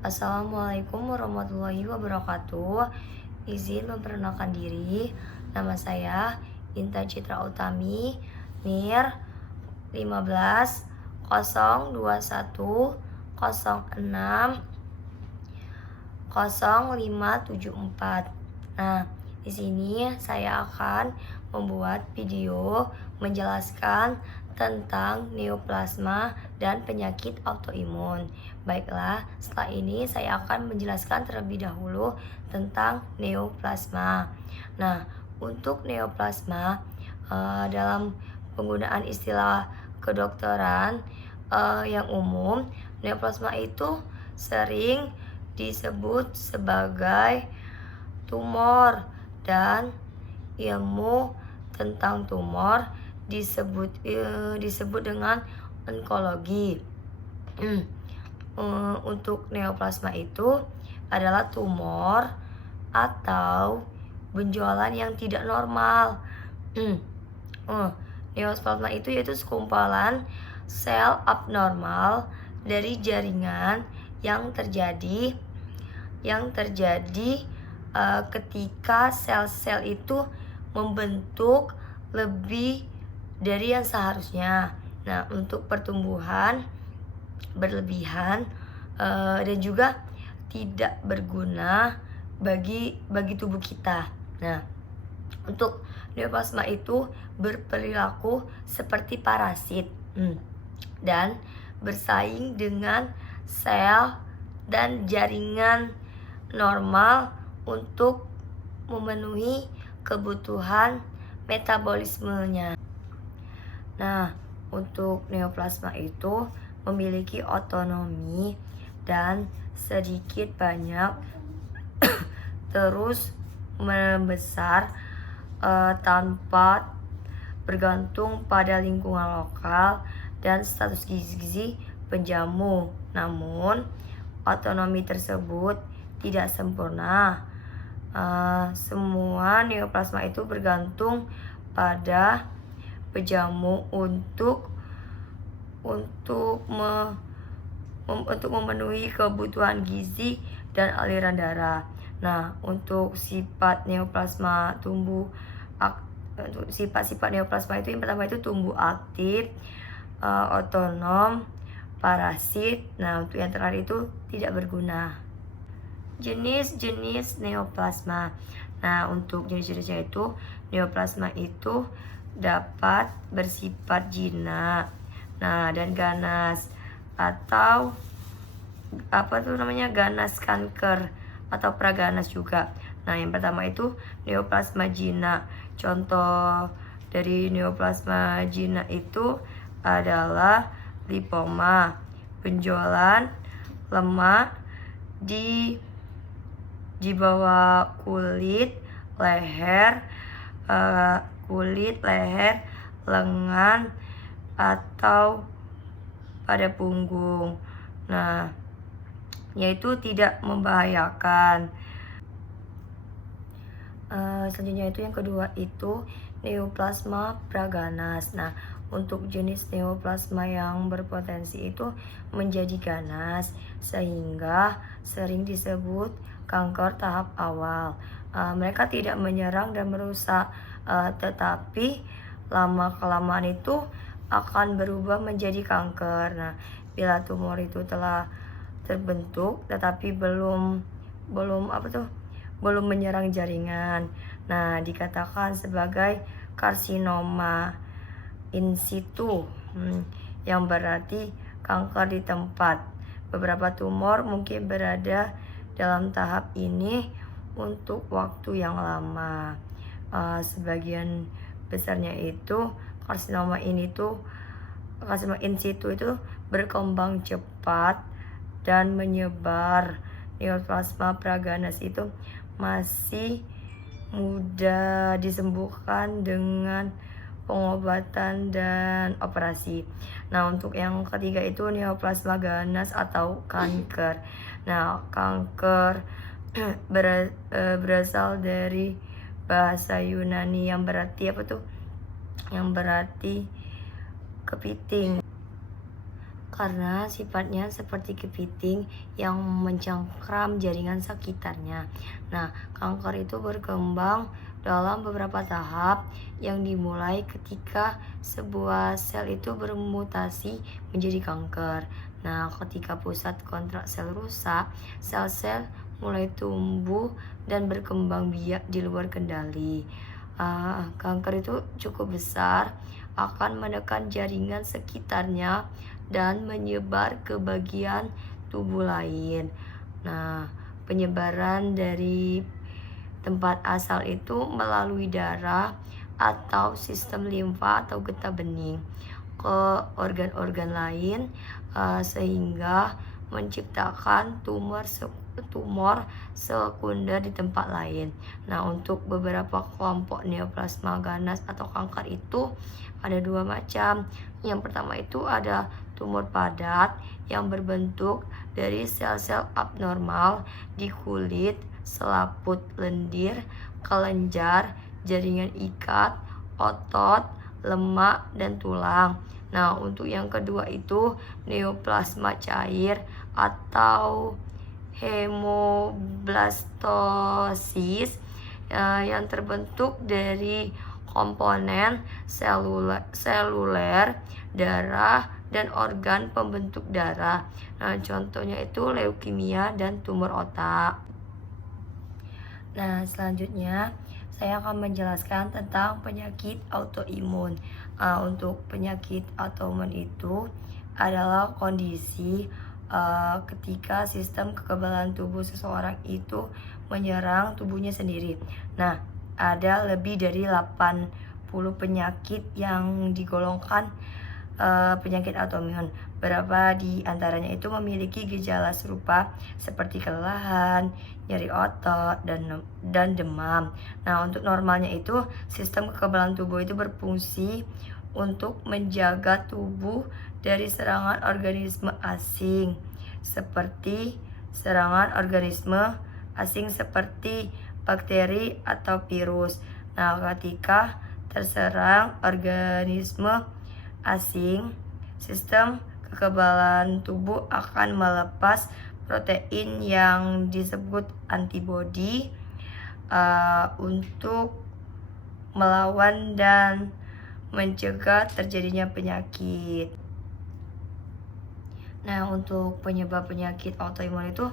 Assalamualaikum warahmatullahi wabarakatuh. Izin memperkenalkan diri. Nama saya Intan Citra Utami, NIR 15 021 06 0574. Nah, di sini saya akan membuat video menjelaskan tentang neoplasma dan penyakit autoimun. Baiklah, setelah ini saya akan menjelaskan terlebih dahulu tentang neoplasma. Nah, untuk neoplasma dalam penggunaan istilah kedokteran yang umum, neoplasma itu sering disebut sebagai tumor, dan ilmu tentang tumor disebut dengan onkologi. Untuk neoplasma itu adalah tumor atau benjolan yang tidak normal. Neoplasma itu yaitu sekumpalan sel abnormal dari jaringan yang terjadi ketika sel-sel itu membentuk lebih dari yang seharusnya. Nah, untuk pertumbuhan berlebihan dan juga tidak berguna bagi tubuh kita. Nah, untuk neoplasma itu berperilaku seperti parasit dan bersaing dengan sel dan jaringan normal untuk memenuhi kebutuhan metabolismenya. Nah, untuk neoplasma itu memiliki otonomi dan sedikit banyak terus membesar tanpa bergantung pada lingkungan lokal dan status gizi penjamu. Namun, otonomi tersebut tidak sempurna. Semua neoplasma itu bergantung pada penjamu untuk memenuhi kebutuhan gizi dan aliran darah. Nah, untuk sifat neoplasma sifat-sifat neoplasma itu yang pertama itu tumbuh aktif, otonom, parasit. Nah, untuk yang terakhir itu tidak berguna. Jenis-jenis neoplasma. Nah, untuk jenis-jenisnya itu neoplasma itu dapat bersifat jinak, dan ganas, atau ganas kanker atau praganas juga. Nah, yang pertama itu neoplasma jinak. Contoh dari neoplasma jinak itu adalah lipoma, benjolan lemak di bawah kulit, leher, lengan, atau pada punggung. Nah, yaitu tidak membahayakan. Selanjutnya itu yang kedua itu neoplasma praganas. Nah, untuk jenis neoplasma yang berpotensi itu menjadi ganas sehingga sering disebut kanker tahap awal. Mereka tidak menyerang dan merusak, tetapi lama-kelamaan itu akan berubah menjadi kanker. Nah, bila tumor itu telah terbentuk tetapi belum menyerang jaringan, nah dikatakan sebagai karsinoma in situ, yang berarti kanker di tempat. Beberapa tumor mungkin berada dalam tahap ini untuk waktu yang lama. Sebagian besarnya itu karsinoma in situ itu berkembang cepat dan menyebar. Neoplasma praganas itu masih mudah disembuhkan dengan pengobatan dan operasi. Nah, untuk yang ketiga itu neoplasma ganas atau kanker. Nah, kanker berasal dari bahasa Yunani yang berarti Yang berarti kepiting. karena sifatnya seperti kepiting yang mencengkram jaringan sekitarnya. Nah, kanker itu berkembang dalam beberapa tahap yang dimulai ketika sebuah sel itu bermutasi menjadi kanker. Nah, ketika pusat kontrak sel rusak, sel-sel mulai tumbuh dan berkembang biak di luar kendali. Kanker itu cukup besar, akan menekan jaringan sekitarnya dan menyebar ke bagian tubuh lain. Nah, penyebaran dari tempat asal itu melalui darah atau sistem limfa atau getah bening ke organ-organ lain, sehingga menciptakan tumor sekunder di tempat lain. Nah, untuk beberapa kelompok neoplasma ganas atau kanker itu ada dua macam. Yang pertama itu ada tumor padat yang berbentuk dari sel-sel abnormal di kulit, selaput lendir, kelenjar, jaringan ikat, otot, lemak, dan tulang. Nah, untuk yang kedua itu neoplasma cair atau hemoblastosis, yang terbentuk dari komponen seluler, darah, dan organ pembentuk darah. Nah, contohnya itu leukemia dan tumor otak. Nah, selanjutnya saya akan menjelaskan tentang penyakit autoimun. Untuk penyakit autoimun itu adalah kondisi ketika sistem kekebalan tubuh seseorang itu menyerang tubuhnya sendiri. Nah, ada lebih dari 80 penyakit yang digolongkan penyakit autoimun. Beberapa di antaranya itu memiliki gejala serupa seperti kelelahan, nyeri otot, dan demam. Nah, untuk normalnya itu sistem kekebalan tubuh itu berfungsi untuk menjaga tubuh dari serangan organisme asing seperti bakteri atau virus. Nah, ketika terserang organisme asing, sistem kekebalan tubuh akan melepas protein yang disebut antibodi untuk melawan dan mencegah terjadinya penyakit. Nah, untuk penyebab penyakit autoimun itu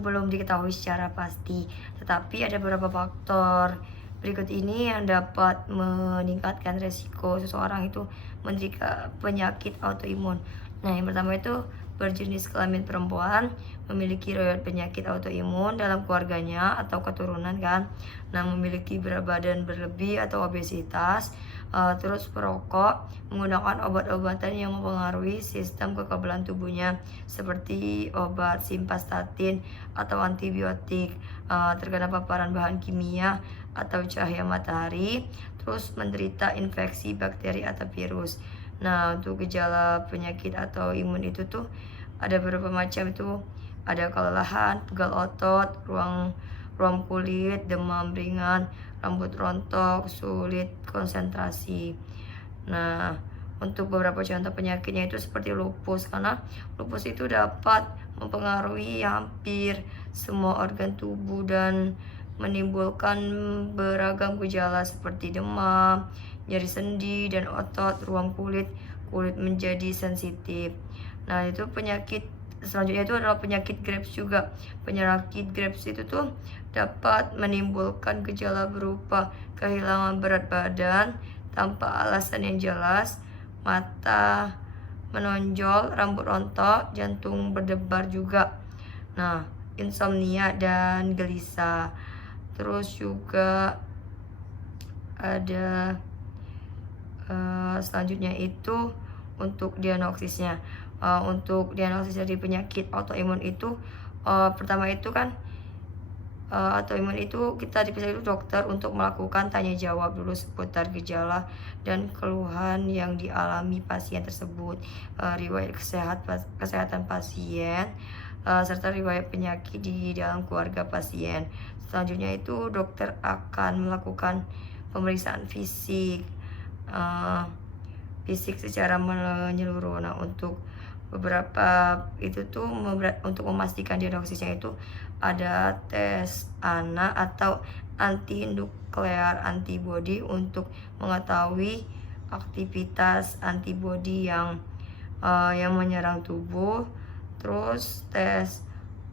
belum diketahui secara pasti, tetapi ada beberapa faktor berikut ini yang dapat meningkatkan resiko seseorang itu menderita penyakit autoimun. Nah, yang pertama itu berjenis kelamin perempuan, memiliki riwayat penyakit autoimun dalam keluarganya atau keturunan kan. Nah, memiliki berat badan berlebih atau obesitas, terus perokok, menggunakan obat-obatan yang mempengaruhi sistem kekebalan tubuhnya seperti obat simvastatin atau antibiotik, terkena paparan bahan kimia atau cahaya matahari, terus menderita infeksi bakteri atau virus. Nah, untuk gejala penyakit atau imun itu tuh ada beberapa macam, itu ada kelelahan, pegal otot, ruam kulit, demam ringan, rambut rontok, sulit konsentrasi. Nah, untuk beberapa contoh penyakitnya itu seperti lupus, karena lupus itu dapat mempengaruhi hampir semua organ tubuh dan menimbulkan beragam gejala seperti demam, nyeri sendi dan otot, ruam kulit menjadi sensitif. Nah, itu penyakit selanjutnya itu adalah penyakit Graves juga. Penyakit Graves itu tuh dapat menimbulkan gejala berupa kehilangan berat badan tanpa alasan yang jelas, mata menonjol, rambut rontok, jantung berdebar juga. Nah, insomnia dan gelisah. Terus juga ada selanjutnya itu untuk diagnosisnya. Untuk diagnosis dari penyakit autoimun itu pertama itu kan autoimun itu kita diperiksa dulu dokter untuk melakukan tanya jawab dulu seputar gejala dan keluhan yang dialami pasien tersebut, riwayat kesehatan pasien, serta riwayat penyakit di dalam keluarga pasien. Selanjutnya itu dokter akan melakukan pemeriksaan fisik fisik secara menyeluruh. Nah, untuk beberapa itu tuh untuk memastikan diagnosisnya itu ada tes ANA atau anti nuklear antibody untuk mengetahui aktivitas antibody yang menyerang tubuh. Terus tes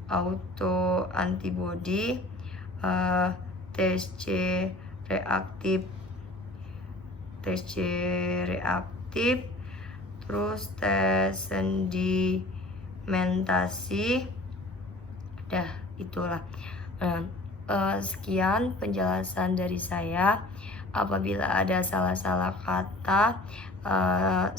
auto antibody, tes C reaktif, terus tes sedimentasi. Dah, itulah. Sekian penjelasan dari saya. Apabila ada salah-salah kata,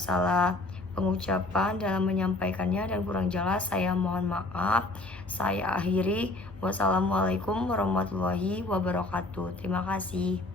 salah pengucapan dalam menyampaikannya dan kurang jelas, saya mohon maaf. Saya akhiri. Wassalamualaikum warahmatullahi wabarakatuh. Terima kasih.